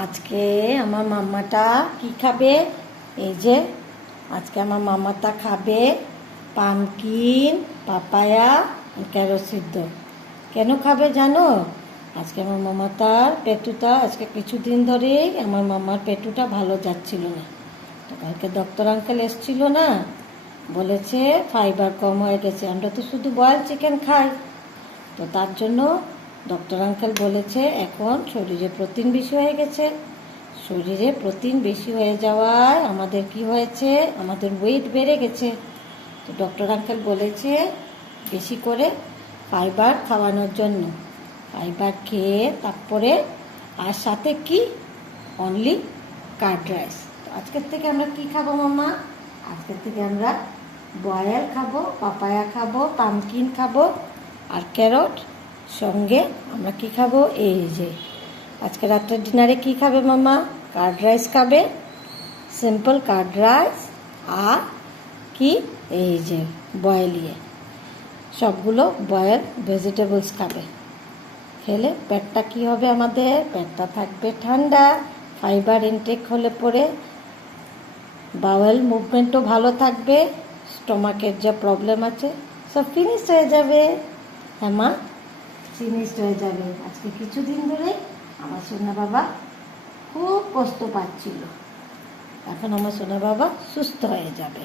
আজকে আমার মাম্মাটা কি খাবে? এই যে আজকে আমার মাম্মাটা খাবে পামকিন, পাপায়া, ক্যারট সিদ্ধ। কেন খাবে জানো? আজকে আমার মামাটার পেটুটা আজকে কিছুদিন ধরেই আমার মামার পেটুটা ভালো যাচ্ছিল না। তো কালকে ডক্টর আঙ্কেল এসছিল না, বলেছে ফাইবার কম হয়ে গেছে। আমরা তো শুধু বয়েল চিকেন খাই, তো তার জন্য ডক্টর আঙ্কেল বলেছে এখন শরীরে প্রোটিন বেশি হয়ে গেছে। শরীরে প্রোটিন বেশি হয়ে যাওয়ায় আমাদের কি হয়েছে, আমাদের ওয়েট বেড়ে গেছে। তো ডক্টর আঙ্কেল বলেছে বেশি করে ফাইবার খাওয়ানোর জন্য। ফাইবার খেয়ে তারপরে আর সাথে কি অনলি কার্ড রাইস। তো আজকের থেকে আমরা কি খাবো মাম্মা? আজকের থেকে আমরা বয়েল খাবো, পাপায়া খাবো, পামকিন খাবো আর ক্যারট। সঙ্গে আমরা কি খাবো? এই যে আজকে রাত্রের ডিনারে কি খাবে মাম্মা? কার্ড রাইস খাবে, সিম্পল কার্ড রাইস। আর কি এই যে বয়েল সবগুলো বয়েল ভেজিটেবলস খাবে। খেলে পেটটা কি হবে? আমাদের পেটটা থাকবে ঠান্ডা। ফাইবার ইনটেক হলে পরে বাওয়েল মুভমেন্টও ভালো থাকবে। স্টোমাকের যা প্রবলেম আছে সব ফিনিশ হয়ে যাবে। হ্যাঁ মা, ফিনিশ হয়ে যাবে। আজকে কিছুদিন ধরে আমার সোনা বাবা খুব কষ্ট পাচ্ছিল, এখন আমার সোনা বাবা সুস্থ হয়ে যাবে।